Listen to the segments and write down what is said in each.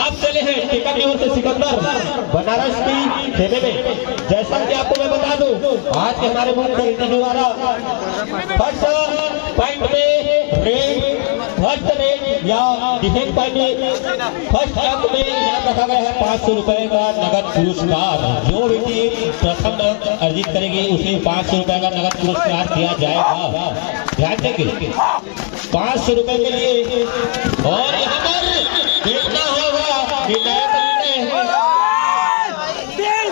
अब चले हैं टीका की ओर से सिकंदर बनारस की खेमे में। जैसा कि आपको मैं बता दूं, आज के हमारे मुख्य अतिथि द्वारा फर्स्ट पॉइंट में फर्स्ट रेट या डिफेंस पॉइंट में फर्स्ट अंक में इनाम रखा गया है 500 रुपए का नगद पुरस्कार। जो भी टीम प्रथम अंक अर्जित करेगी उसे 500 रुपए का नगद पुरस्कार दिया जाएगा। ध्यान देंगे 500 रुपए के लिए। और यहाँ पर देखना होगा निर्णायक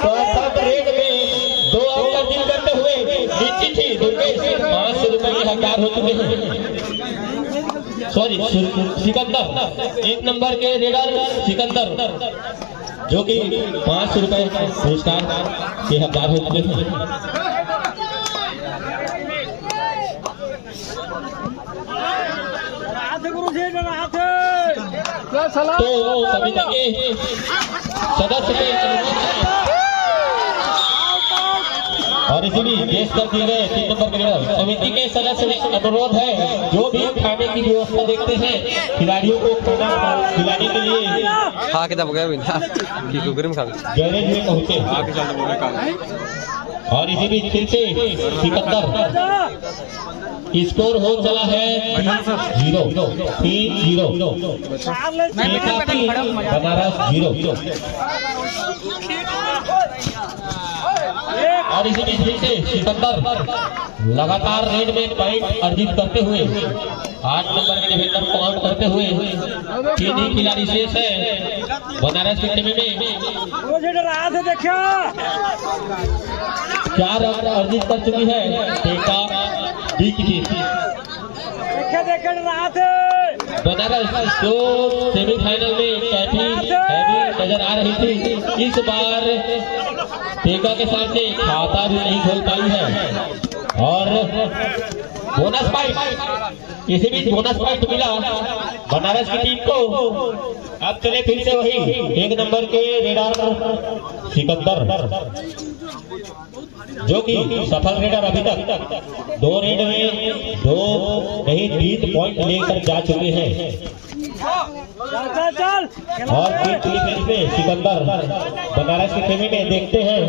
प्रथम रेट में 2 अंक अर्जित करते हुए नीचे थी दुर्गेश 500 रुपए के हकदार हो चुके हैं। सॉरी सिकंदर 1 नंबर के रेडर सिकंदर जो कि 500 रुपए पुरस्कार के हकदार हो चुके हैं। तो समिति के सदस्य के और इसी भी पेश कर दिए गए 3 नंबर के रेडर समिति के सदस्य से अनुरोध है, जो भी खाने की व्यवस्था देखते हैं खिलाड़ियों को खाना खिलाने के लिए गैरेज में पहुंचे। और इसी बीच फिर से सिकंदर स्कोर हो चला है 0-0 बनारस 0। और इसी बीच फिर से सिकंदर लगातार रेड में पॉइंट अर्जित करते हुए 8 नंबर के डिफेंडर को आउट करते हुए 3 ही खिलाड़ी शेष है बनारस की टीम में। 4 अंक अर्जित कर चुकी है टेका डी की टीम। बनारस जो सेमीफाइनल में काफी हैवी नजर आ रही थी, इस बार टेका के सामने खाता भी नहीं खोल पाई है। और बोनस पॉइंट इसी बीच बोनस पॉइंट मिला बनारस की टीम को। अब चले फिर से वही 1 नंबर के रेडर सिकंदर जो कि सफल रेडर अभी तक 2 रेड में 2 नहीं 3 पॉइंट लेकर जा चुके हैं। और डिफेंस में सिकंदर बनारस की टीम में देखते हैं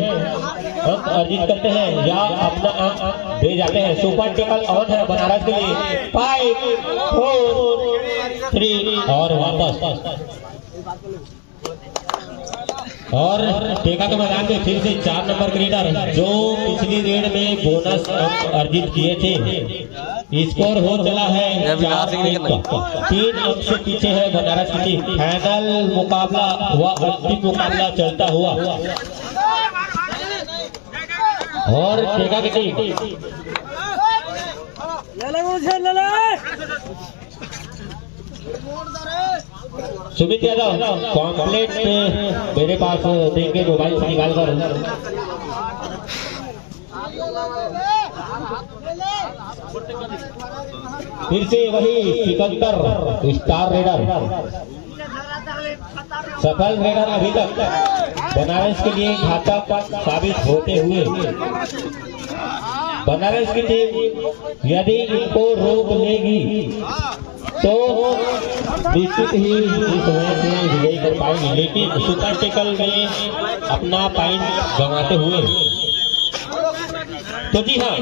अंक अर्जित करते हैं या अपना अंक दे जाते हैं। सुपर टेकल ऑन है बनारस के लिए 5 4 3 और वापस। और टेका के मैदान में फिर से 4 नंबर के रेडर जो पिछली रेड में बोनस अंक अर्जित किए थे। स्कोर हो चला है 3 अंक से पीछे है बनारस की टीम। फाइनल मुकाबला व अंतिम मुकाबला चलता हुआ और टेका की टीम सुमित यादव कॉम्प्लेट मेरे पास देंगे मोबाइल से निकाल कर। फिर से वही सिकंदर स्टार रेडर सफल रेडर अभी तक बनारस के लिए घातक साबित होते हुए बनारस की टीम यदि इनको रोक लेगी तो निश्चित ही इस समय से विजयी कर पाएंगे। लेकिन सुपर टेकल में अपना पॉइंट गंवाते हुए तो जी हाँ,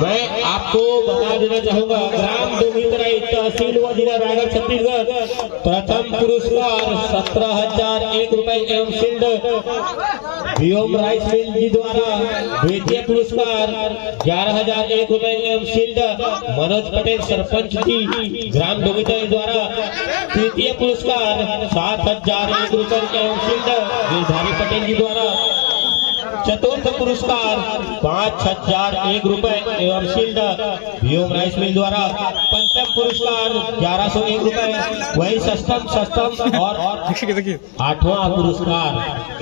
मैं आपको बता देना चाहूंगा ग्राम डोमितराई तहसील व जिला रायगढ़ छत्तीसगढ़ प्रथम पुरस्कार 17,001 रुपए एवं शील्ड व्योम राइस मिल जी द्वारा। द्वितीय पुरस्कार 11,001 रुपए एवं शील्ड मनोज पटेल सरपंच जी ग्राम डोमितराई द्वारा। तृतीय पुरस्कार 7,001 रुपए एवं शील्ड गिरधारी पटेल जी द्वारा। चतुर्थ पुरस्कार 5,001 रुपए एवं शील्ड व्योम राइस मिल द्वारा। पंचम पुरस्कार 1,101 रुपए वही सष्टम और 8वां पुरस्कार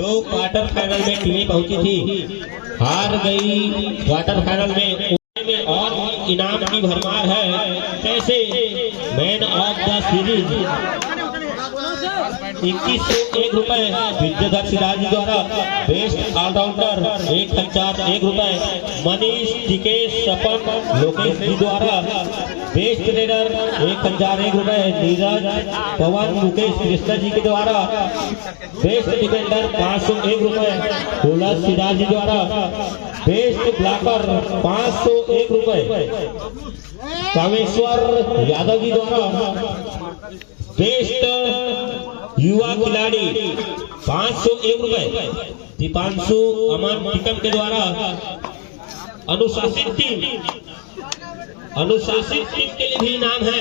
जो क्वार्टर फाइनल में टीमें पहुंची थी हार गई क्वार्टर फाइनल में और इनाम की भरमार है। कैसे मैन ऑफ द सीरीज 2101 रुपए विद्याधर सिराज जी द्वारा। बेस्ट ऑलराउंडर 1,001 रुपए मनीष टिकेश सपन लोकेश जी द्वारा। बेस्ट ट्रेडर 1001 रुपए नीरज पवन मुकेश कृष्णा जी के द्वारा। बेस्ट डिफेंडर 501 रुपए तुलस सिद्धार्थ जी द्वारा। बेस्ट ब्लॉकर 501 रुपए कामेश्वर यादव जी द्वारा। बेस्ट युवा खिलाड़ी 501 रुपए दीपांशु अमन टिकम के द्वारा। अनुशासित टीम के लिए भी इनाम है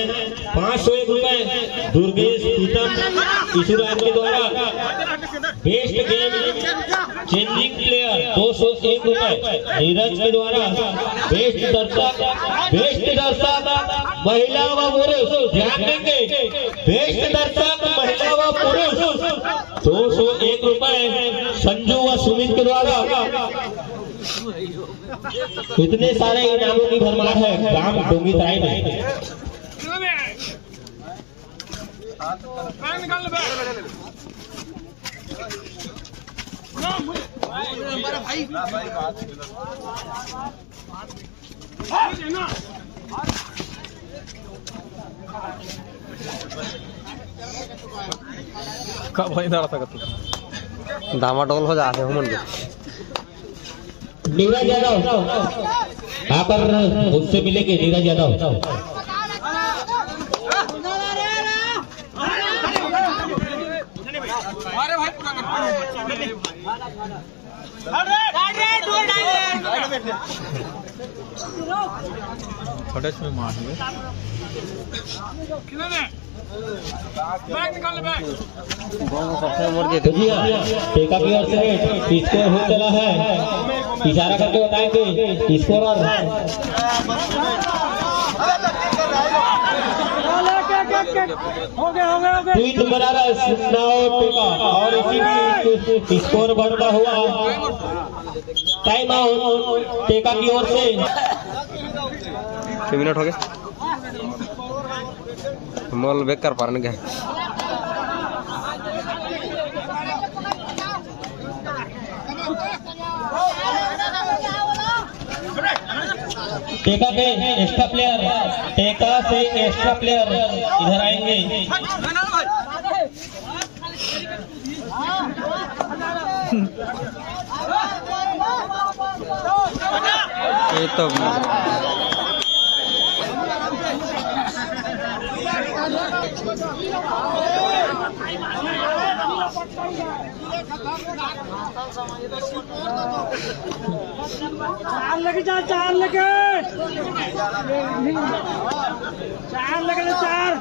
501 रुपए दुर्गेश प्रीतम ईश्वराज के द्वारा। बेस्ट गेम चेंजिंग प्लेयर 201 रुपए नीरज के द्वारा। बेस्ट दर्शक महिला व पुरुष ध्यान देंगे। बेस्ट दर्शक महिला व पुरुष 201 रुपए संजू व सुमित के द्वारा। इतने सारे इनामों की भरमार है ग्राम डोंगी तराई में। कब वही दाड़ा था दामाडोल हो जाते हो मन नीरज यादव यहाँ पर उससे मिलेंगे। नीरज यादव में मार टेका की ओर से स्कोर हो चला है। इशारा करके बताएंगे स्कोरर। क्वीन बनारस और इसी भी स्कोर बढ़ता हुआ टाइम आउट टेका की ओर से। 6 मिनट हो गए मोल बेकार पारन गए। टेका के एक्स्ट्रा प्लेयर टेका से एक्स्ट्रा प्लेयर इधर आएंगे। ये तो चार लगे चार लगे चार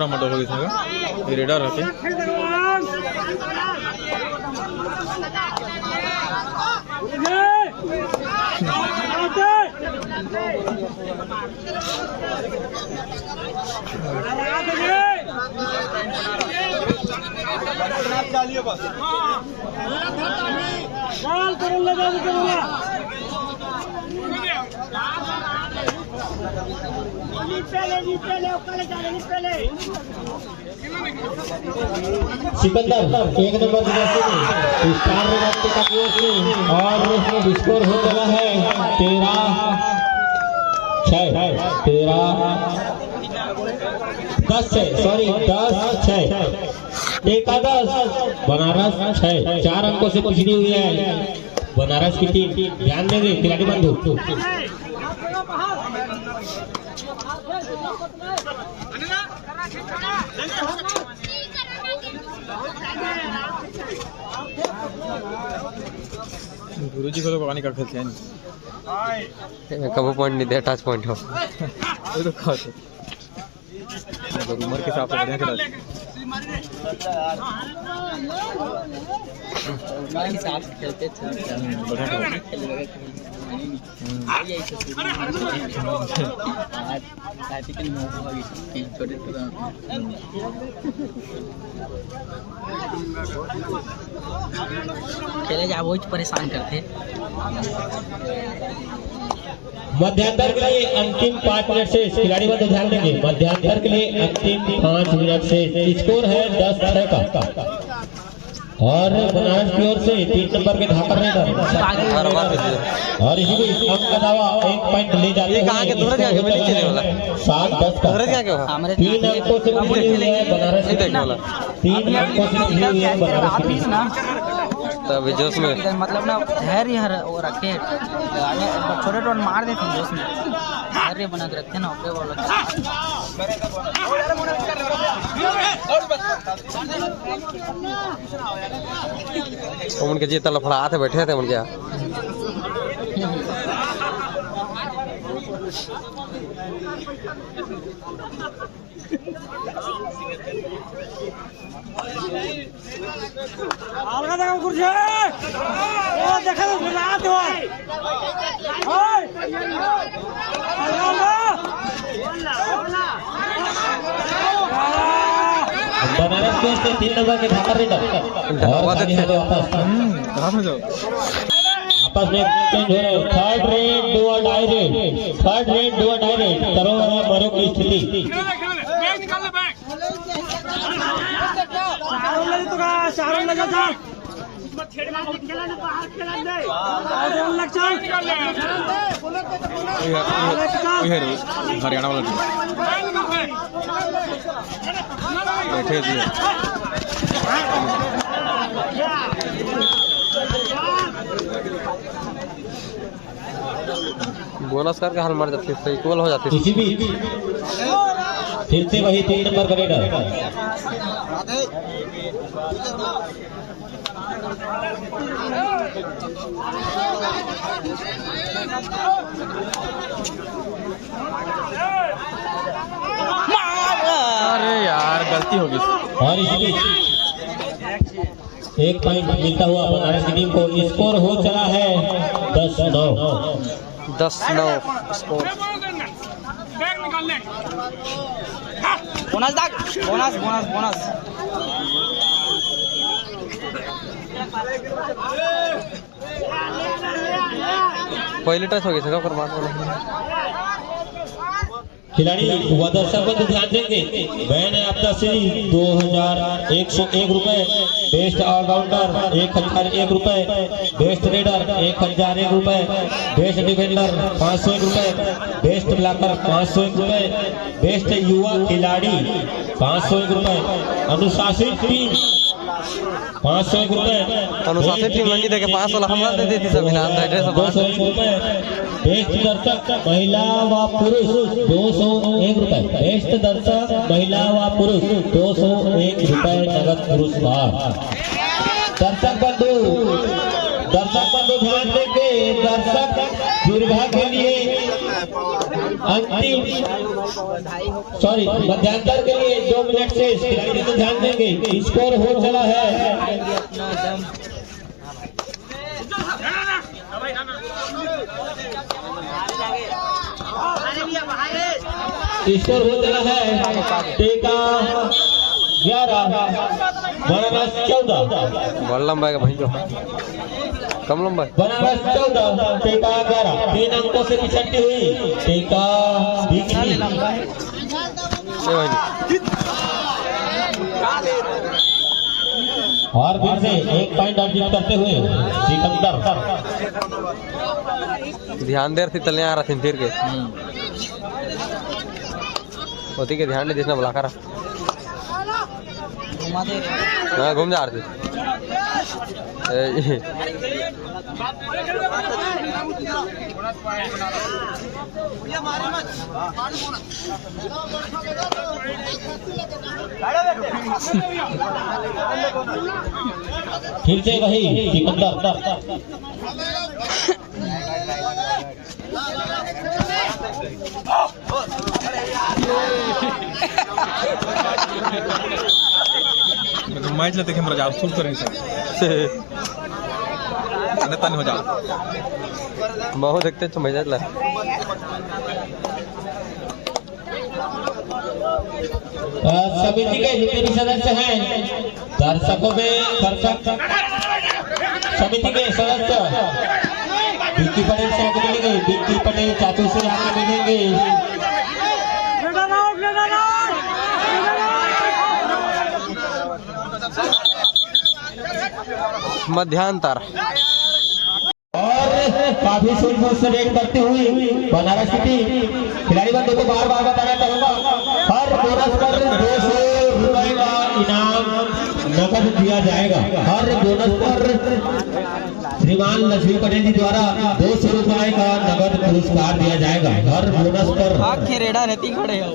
टमाटो हो गया ये रेडर रहते सिकंदर 1 नंबर स्टार और स्कोर हो चला है 10-6 टेका 10 बनारस 6 4 अंकों से पिछड़ी हुई है बनारस की टीम। ध्यान देंगे खिलाड़ी बंधु। गुरुजी को तो पानी काट खेलते हैं कब पॉइंट नहीं दे टच पॉइंट हो तो उम्र के हिसाब से बढ़िया खिला खेले जा वो परेशान करते। मध्यांतर के लिए अंतिम 5 मिनट से खिलाड़ी बंद ध्यान देंगे। मध्यांतर के लिए अंतिम 5 मिनट से स्कोर है 10-6 का। और बनारस की ओर से 3 नंबर के धाकर और इसी को अंक का दावा 1 पॉइंट ले जाते हैं। 7-10 का 3 अंकों से मिली हुई है बनारस की 3 अंकों से मिली हुई है बनारस की टीम। अभी जोश में मतलब ना धैर्य वो रखे, छोटे टोन मार देते हैं जोश में, धैर्य बना के रखते हैं ना ओके वो लोग। उनके जीता लफड़ाते बैठे थे उनके यहाँ। बनारस की ओर से 3 नंबर के धाकर आपस में चेंज हो रहे। थर्ड रेड डू और die red, third red do और डाई रेड, करो मरो की स्थिति। हरियाणा वाला बैठे थे। बोनस करके हाल मर जाती है, इक्वल हो जाती है। किसी भी फिर से वही 3 नंबर का रेडर अरे यार गलती हो गई। और इसी बीच 1 पॉइंट मिलता हुआ बनारस की टीम को। स्कोर हो चला है 10-9 स्कोर। बोनस दाग, बोनस बोनस बोनस। पहले टच हो गई थी कर बात खिलाड़ी व दर्शक को ध्यान देंगे। बैन है आपदा श्री 2101 रुपए, बेस्ट ऑलराउंडर 1001 रुपए, बेस्ट रेडर 1001 रुपए, बेस्ट डिफेंडर 501 रुपए, बेस्ट ब्लॉकर 501 रुपए, बेस्ट युवा खिलाड़ी 501 रुपए, अनुशासित टीम 501 रुपए, अनुशासित टीम लगी देखे 500 हमारा दे देती सब इनाम दे 201 रुपए, बेस्ट दर्शक महिला व पुरुष 201 रुपए, बेस्ट दर्शक महिला व पुरुष 201 रुपए नगद पुरस्कार। दर्शक बंधु ध्यान देंगे। दर्शक दीर्घा के लिए अंतिम मध्यांतर के लिए 2 मिनट से खिलाड़ी को ध्यान देंगे। स्कोर हो चला है स्कोर हो चला है टेका 11 बनारस 14। बड़ा लंबा है भाई, जो कम लंबा है। बनारस 14 टेका 11, 3 अंकों से पिछड़ती हुई टेका और फिर से 1 पॉइंट अर्जित करते हुए सिकंदर। ध्यान दे रही तले आ रहा थी फिर के होती के ध्यान नहीं देना बुला कर घूम जा रहे थे। फिर से वही सिकंदर मैच लेते कि जाओ सुन करें तन हो जाओ बहुत देखते तो मजा ला समिति के जितने भी सदस्य हैं दर्शकों में समिति के सदस्य बिक्की पटेल से आगे मिलेंगे, बिक्की पटेल चाचू से आगे मिलेंगे। मध्यांतर और काफी सुंदर से रेड करती हुई बनारस सिटी खिलाड़ी बंदों को बार बार बताना चाहूंगा, हर बोनस पर 200 रुपए का इनाम नकद दिया जाएगा। हर बोनस पर श्रीमान लक्ष्मी पटेल जी द्वारा 200 रुपए का नगद पुरस्कार दिया जाएगा। हर बोनस पर आखे रेडा रहती खड़े हो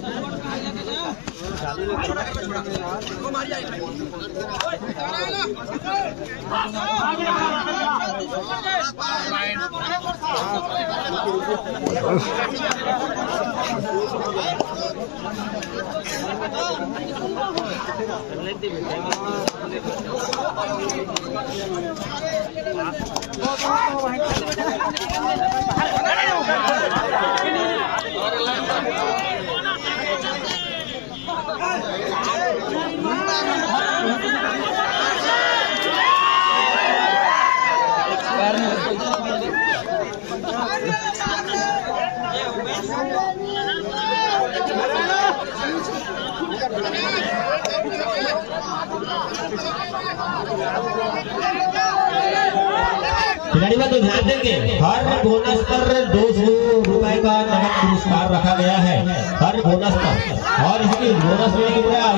खिलाड़ी बंधु ध्यान देंगे, हर बोनस पर 200 रुपए का नगद पुरस्कार रखा गया है। हर बोनस पर और इसकी बोनस मिलने की प्रयास,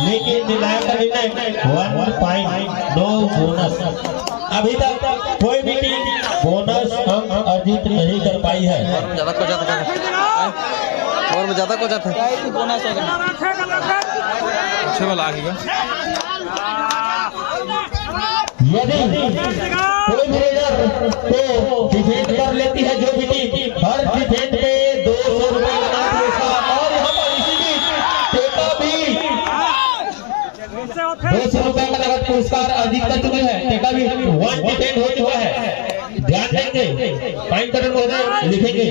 लेकिन निर्णायक का निर्णय 1.9 बोनस। अभी तक कोई भी टीम बोनस अंक अर्जित नहीं कर पाई है। ज्यादा को जाता और में ज्यादा को जाता बोनस होगा अच्छे वाला आएगा। यदि कोई भी रेडर को डिफेंड कर लेती है जो भी टीम, हर डिफेंड पे 200 रुपए का पुरस्कार। और यहाँ पर इसी बीच टेका भी 200 रुपए का नगद पुरस्कार अर्जित कर चुके हैं। टेका भी 1 डिफेंड हो चुका है। ध्यान देंगे, पॉइंट करने को लिखेंगे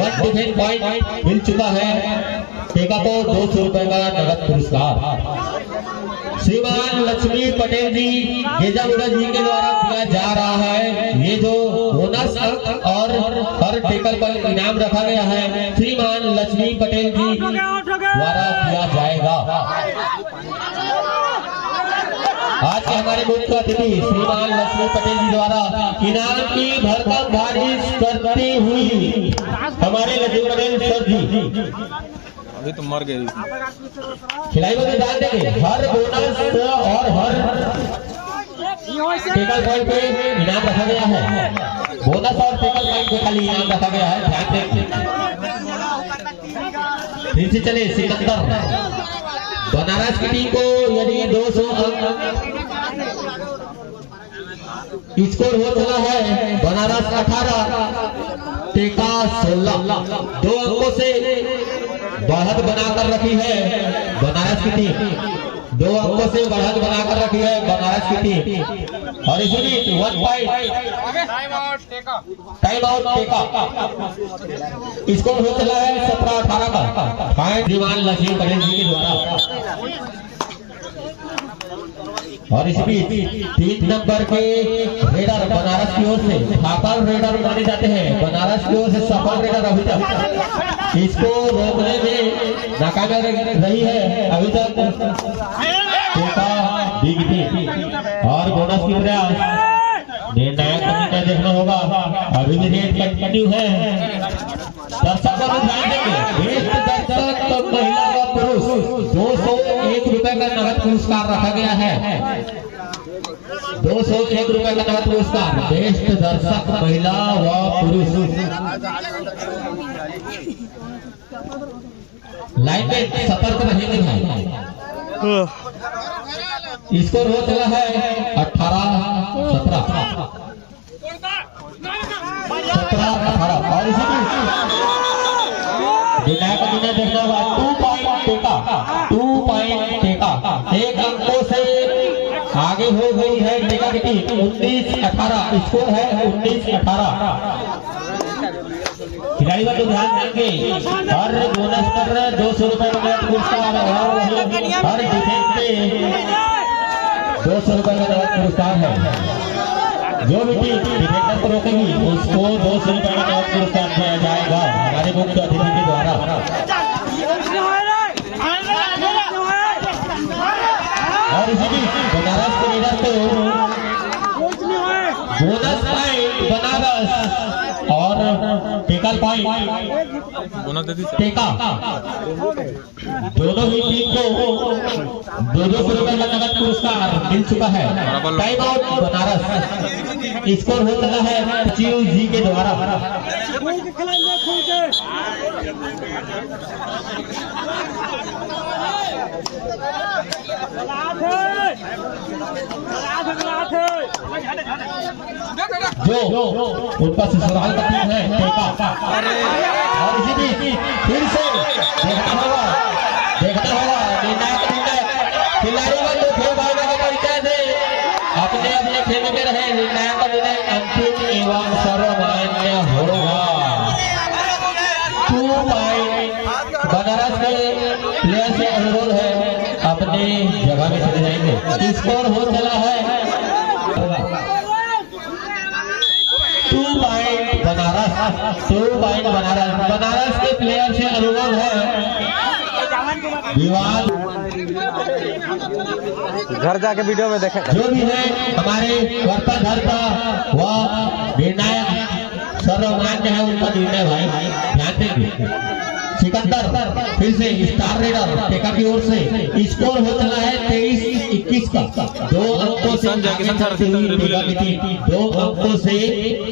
1 डिफेंड पॉइंट मिल चुका है। टेका को 200 रुपए का नगद पुरस्कार श्रीमान लक्ष्मी पटेल जी गेजामुड़ा जी के द्वारा दिया जा रहा है। ये जो बोनस अंक और हर टेकल पर इनाम रखा गया है, श्रीमान लक्ष्मी पटेल जी द्वारा दिया जाएगा। आज के हमारे मुख्य अतिथि श्रीमान लक्ष्मी पटेल जी द्वारा इनाम की भरकम बारिश करती हुई हमारे लक्ष्मी पटेल सर जी अभी तो मर गई। खिलाड़ी बंधु ध्यान देंगे, हर बोनस और हर टेकल पॉइंट पे इनाम रखा गया है। बोनस और टेकल पॉइंट पे खाली इनाम रखा गया है, ध्यान देंगे। फिर से चले सिकंदर। बनारस की टीम को यदि 200 अंक स्कोर हो चला है, बनारस 18 टेका 16, 2 अंकों से बढ़त बनाकर रखी है बनारस की टीम। 2 अंकों से बढ़त बनाकर रखी है बनारस की टीम। और इसीलिए 1 पॉइंट टाइम आउट टेका स्कोर हो चला है 17-18 का। श्रीमान लक्ष्मी पटेल जी के द्वारा। और इस बीच 3 नंबर के रेडर बनारस की ओर से सफल रेडर माने जाते हैं। बनारस की ओर से सफल रेडर अभी तक इसको रोकने में नाकाम रही है। अभी तक और बोनस की प्रयास निर्णायक का देखना होगा। अभी भी रेड कंटिन्यू है। दर्शकों को ध्यान देंगे, दर्शक तो महिला व पुरुष 201 रुपए का नगद पुरस्कार रखा गया है। 201 रुपए का नगद पुरस्कार बेस्ट दर्शक महिला व पुरुष। लाइन में सतर्क रहेंगे भाई। स्कोर हो चला है 18-17 और इसी निर्णायक का निर्णय देखना होगा। 2 पॉइंट टेका एक अंकों से आगे हो गई है टेका की टीम 19-18 स्कोर है 19-18। खिलाड़ी को ध्यान देंगे हर बोनस पर 200 रुपए का नगद पुरस्कार और हर डिफेंस पे 200 रुपए का नगद पुरस्कार है। जो भी टीम डिफेंडर को रोकेगी उसको 200 रुपए का नगद पुरस्कार दिया जाएगा हमारे मुख्य अतिथि के द्वारा। और इसी बीच बनारस के लीडर को बोनस पॉइंट बनारस और टेकल पॉइंट टेका दोनों ही टीम को 200 रुपए का नगद पुरस्कार मिल चुका है। टाइम आउट बनारस स्कोर हो चला है चिव जी के द्वारा। जो उनका ससुराल का टीम है टेका और इसी बीच फिर से देखता होगा निर्णायक खिलाड़ी का तो खेल भावना के परिचय से अपने अपने खेल में रहे। निर्णायक का निर्णय अंतिम एवं सर्वमान्य होगा। 2 पॉइंट बनारस के प्लेयर से अनुरोध है अपने जगह में चले जाएंगे। स्कोर हो चला है 2 पॉइंट बनारस के प्लेयर से अनुरोध है विवाद घर जाके वीडियो में देखें। जो भी है हमारे वर्ता धरता व निर्णायक सर्वमान्य है उनका निर्णय भाई ध्यान देंगे। सिकंदर फिर से स्टार रेडर टेका की ओर से स्कोर हो चला है 23-21 का। 2 अंकों से आगे चलते हुई टेका की टीम 2 अंकों से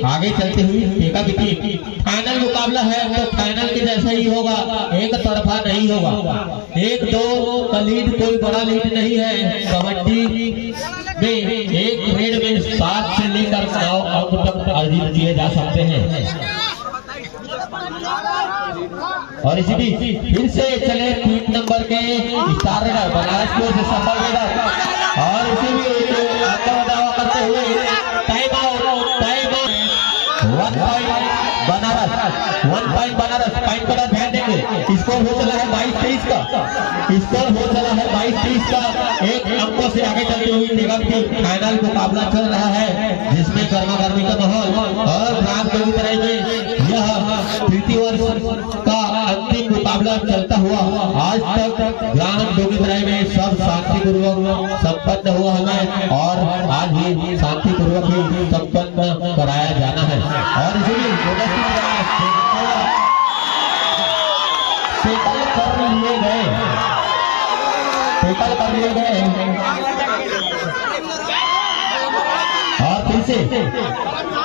आगे चलते हुई टेका की टीम। फाइनल मुकाबला है तो फाइनल के जैसा ही होगा, एक तरफा नहीं होगा। 1-2 का लीड कोई बड़ा लीड नहीं है। कबड्डी में एक रेड में 7 से लेकर 9 अंक तक अर्जित किए जा सकते हैं। और इसी बीच फिर से चले 3 नंबर के स्टार रेडर बनारस की ओर से सफल रेडर और इसी बीच दावा करते हुए time out 1 point Banaras point पर ध्यान देंगे। स्कोर हो चला है 22-23 का। स्कोर हो चला है 22-23 का। 1 अंकों से आगे चलते हुए निगम की फाइनल मुकाबला चल रहा है जिसमें गर्मा गर्मी का माहौल और रात को तरह में यह तृतीय वर्ष का अंतिम मुकाबला चलता हुआ आज तक ग्राम डोगीसराय में सब शांतिपूर्वक संपन्न हुआ है और आज भी शांतिपूर्वक ही संपन्न कराया जाना है। और इसलिए टेकल कर लिए गए और फिर से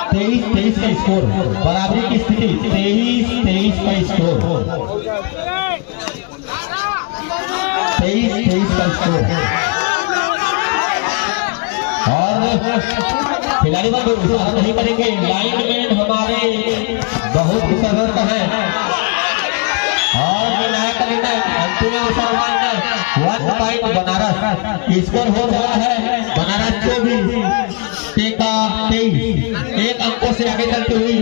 23-23 का स्कोर बराबरी की स्थिति 23-23 का स्कोर 23-23 का स्कोर। और खिलाड़ी बंधु इशारा नहीं करेंगे। लाइनमैन हमारे बहुत सतर्क है और निर्णायक अंतिम मुसलमान 1 पॉइंट बनारस। स्कोर हो रहा है बनारस 24 टेका 23। 1 अंकों से आगे चलती हुई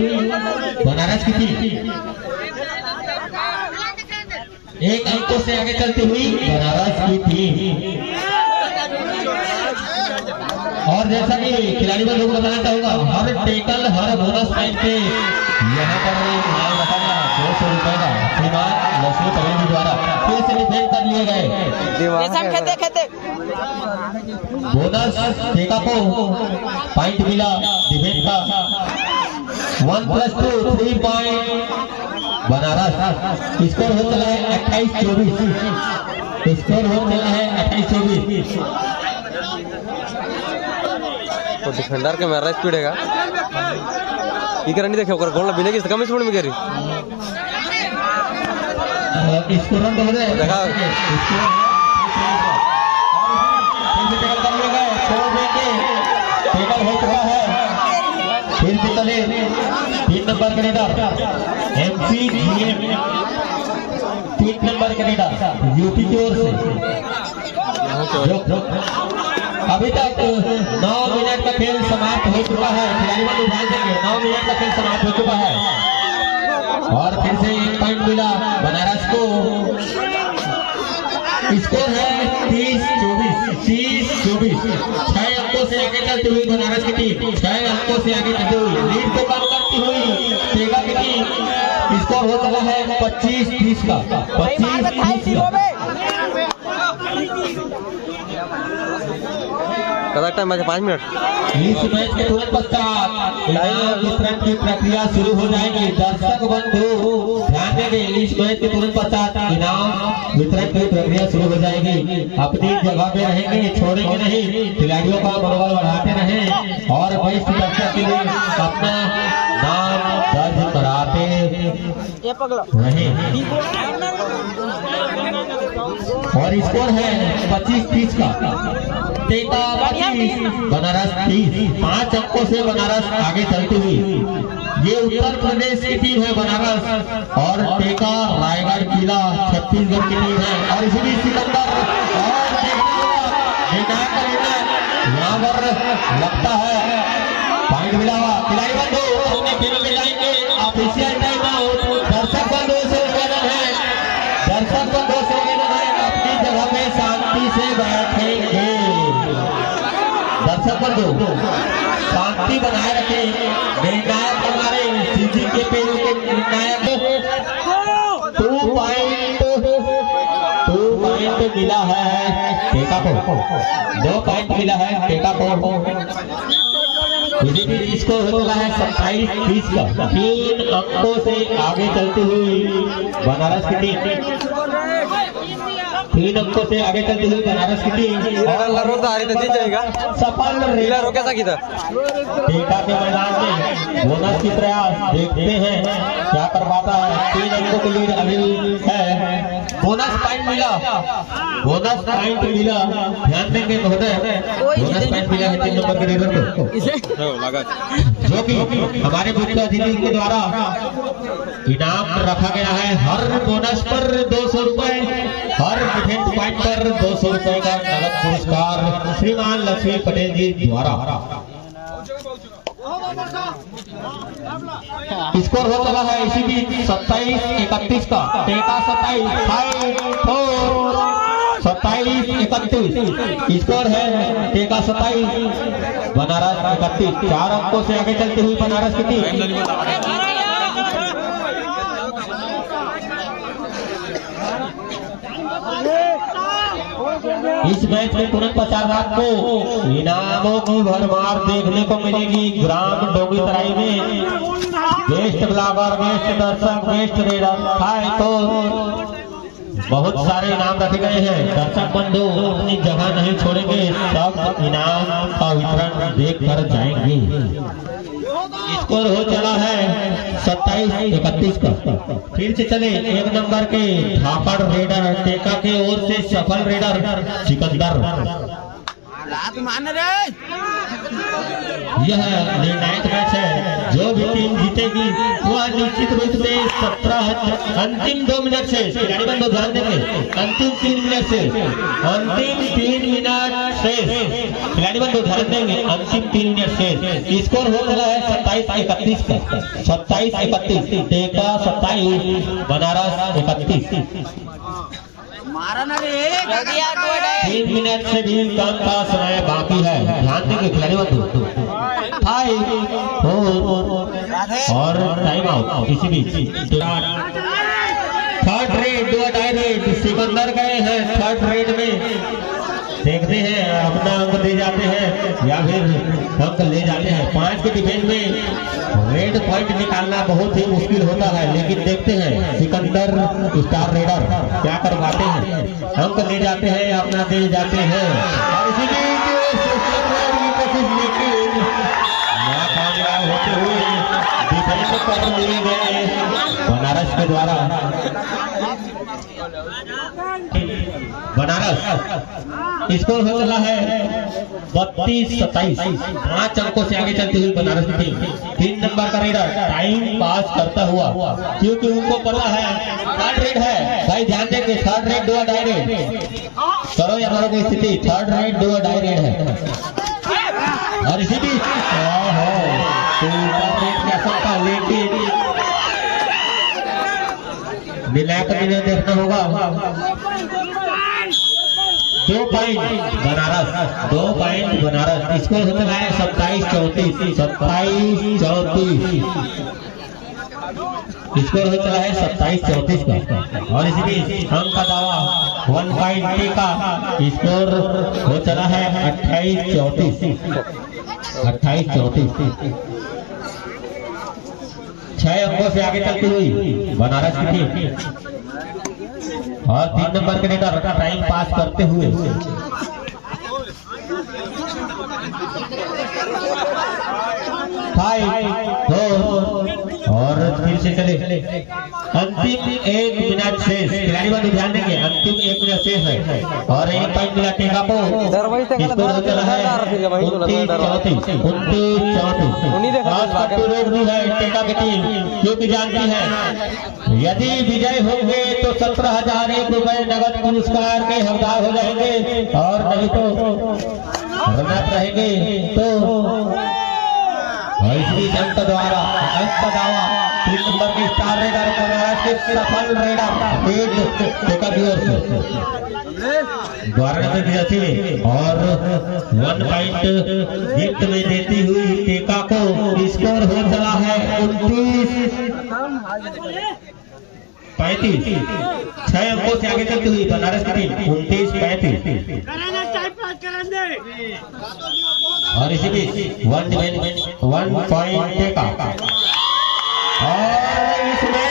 बनारस की टीम 1 अंकों से आगे चलती हुई बनारस की टीम। और जैसा कि खिलाड़ी को लोग बताना चाहूंगा हर टेकल हर बोनस पॉइंट पे यहाँ पर इनाम रखा गया 200 रुपए का श्रीमान लक्ष्मी पटेल जी द्वारा फिर से डिफेंड कर लिए गए। बोनस टेका को पॉइंट मिला डिफेंड का 1+2 3 पॉइंट बनारस। स्कोर हो चला है 28-24। स्कोर हो चला है 28-24। तो डिफेंडर के मेरा स्पीड है ये करनी देखे ओकर गोल बिना की कम स्पीड में करी स्कोर रन हो रहे देखा टेकल हो चुका है। फिर से चले 3 नंबर के रेडर MC 3 नंबर के रेडर यूपी की ओर से अभी तक 9 मिनट का खेल समाप्त हो चुका है। खिलाड़ी बंधु ध्यान देंगे, 9 मिनट का खेल समाप्त हो चुका है और फिर से 1 पॉइंट मिला बनारस को। स्कोर है 30-24। 6 अंकों से आगे चलती हुई बनारस की टीम 6 अंकों से आगे चलती हुई लीड को कम करती हुई तेगा की टीम। स्कोर हो चला है 25-30 का। 25-30 का। कदा टाइम बचा 5 मिनट। इस मैच के तुरंत पश्चात इनाम वितरण की प्रक्रिया शुरू हो जाएगी। दर्शक बंधु ध्यान देंगे, इस मैच के तुरंत पश्चात इनाम वितरण की प्रक्रिया शुरू हो जाएगी। अपनी जगह पे रहेंगे, छोड़ेंगे नहीं, खिलाड़ियों का मनोबल बढ़ाते रहें और बेस्ट दर्शक के लिए अपना नाम दर्ज कराते रहें। और स्कोर है 25-30 का। टेका 25 बनारस 30। 5 अंकों से बनारस आगे चलती हुई। ये उत्तर प्रदेश की टीम है बनारस और टेका रायगढ़ किला छत्तीसगढ़ की टीम है। और इसी सिकंदर और यहाँ पर लगता है पॉइंट मिला हुआ। खिलाड़ी बंधु अपने खेल में जाएंगे। Official time out. दर्शक बंधु से निवेदन है, अपनी जगह में शांति से बैठेंगे। दर्शक बंधु शांति बनाए रखें। निर्णायक हमारे सीजी के पेड़ के निर्णायक 2 पॉइंट मिला है टेका को। 2 पॉइंट मिला है टेका को। इसको होता है 27-30 का। 3 अंकों से आगे चलती हुई बनारस की टीम। 3 अंकों से आगे चलती हुई बनारस की टीम जीत जाएगा। सफल नीला रोके सकी था टेका के मैदान में बोनस की प्रयास देखते हैं क्या कर पाता है। 3 अंकों की लीड अभी है। बोनस पॉइंट मिला। ध्यान देंगे महोदय, बोनस पॉइंट मिला है 3 नंबर के लीडर को, जो कि हमारे मुख्य अतिथि के द्वारा इनाम रखा गया है। हर बोनस पर 200 रुपए, हर इवेंट पॉइंट पर 200 रुपए का नगद पुरस्कार श्रीमान लक्ष्मी पटेल जी द्वारा। स्कोर हो चला है इसी बीच 27-31 का। टेका 27-31। स्कोर है टेका 27 बनारस 31। 4 अंकों से आगे चलती हुई बनारस की टीम। इस मैच में तुरंत पश्चात आपको इनामों की भरमार देखने को मिलेगी। ग्राम डोंगीतराई में बेस्ट ब्लॉगर, बेस्ट दर्शक, बेस्ट रेडर तो बहुत सारे इनाम रखे गए हैं। दर्शक बंधु अपनी जगह नहीं छोड़ेंगे, सब इनाम का वितरण देख कर जाएंगे। स्कोर हो चला है 27-31 का। फिर से चले 1 नंबर के थापड़ रेडर टेका की ओर से सफल रेडर सिकंदर। यह निर्णायक मैच है। जो भी टीम जीतेगी वह निश्चित रूप से 17 अंतिम 2 मिनट से, खिलाड़ी बंधु ध्यान देंगे, अंतिम 3 मिनट से खिलाड़ी बंधु ध्यान देंगे, अंतिम 3 मिनट से। स्कोर हो चला है 27-31 का। 27-31 टेका 27 बनारस 31। 3 मिनट से भी कम का समय बाकी है। ध्यान देंगे खिलाड़ी बंधु। 5 और टाइम आउट इसी बीच। Third raid, 2 tie raid Sikandar गए हैं। थर्ड रेड में देखते हैं अपना अंक दे जाते हैं या फिर अंक ले जाते हैं। 5 के डिफेंस में रेड पॉइंट निकालना बहुत ही मुश्किल होता है, लेकिन देखते हैं सिकंदर स्टार रेडर क्या कर पाते हैं। अंक ले जाते हैं, अपना दे जाते हैं और इसी नाकामयाब होते हुए डिफेंस कर लिए गए बनारस के द्वारा। बनारस स्कोर हो चला है 32-27। 5 अंकों से आगे चलती हुई बनारस की टीम। 3 नंबर का रेडर टाइम पास करता हुआ, क्योंकि उनको पता है थर्ड रेड है। भाई ध्यान देंगे, थर्ड रेड 2 डायरेक्ट करो या करो की स्थिति, थर्ड राइट 2 डाई रेड है। और इसी बीच का लेकिन मिला कर देखना होगा। 2 point Banaras, 2 point Banaras. Score होता है 27-34, 27-34। स्कोर हो चला है 27-34 का। और इसी बीच अंक का दावा 1 पॉइंट का स्कोर हो चला है 28-34। 6 अंकों से आगे चलती हुई बनारस की टीम और 3 नंबर के नेता टाइम पास करते हुए 5, 4 और फिर से चले। अंतिम 1 मिनट शेष, खिलाड़ी बंधु ध्यान देंगे, अंतिम 1 मिनट शेष है और 1 पॉइंट मिला टेका को। स्कोर हो चला है 29-34। रोक दी है टेका की टीम, क्योंकि जानती है यदि विजय होंगे तो 17,001 रुपए नगद पुरस्कार के हकदार हो जाएंगे, और नहीं तो रनअप रहेंगे। तो इसी अंक द्वारा अंक का दावा 3 नंबर की स्टार रेडर बनारस के सफल रेडर टेका की ओर से द्वारा और 1 पॉइंट गिफ्ट में देती हुई टेका को। स्कोर हो चला है 29-35। 6 अंकों से आगे चलती हुई बनारस की टीम 29-35। और इसी बीच 1 पॉइंट टेका और इसमें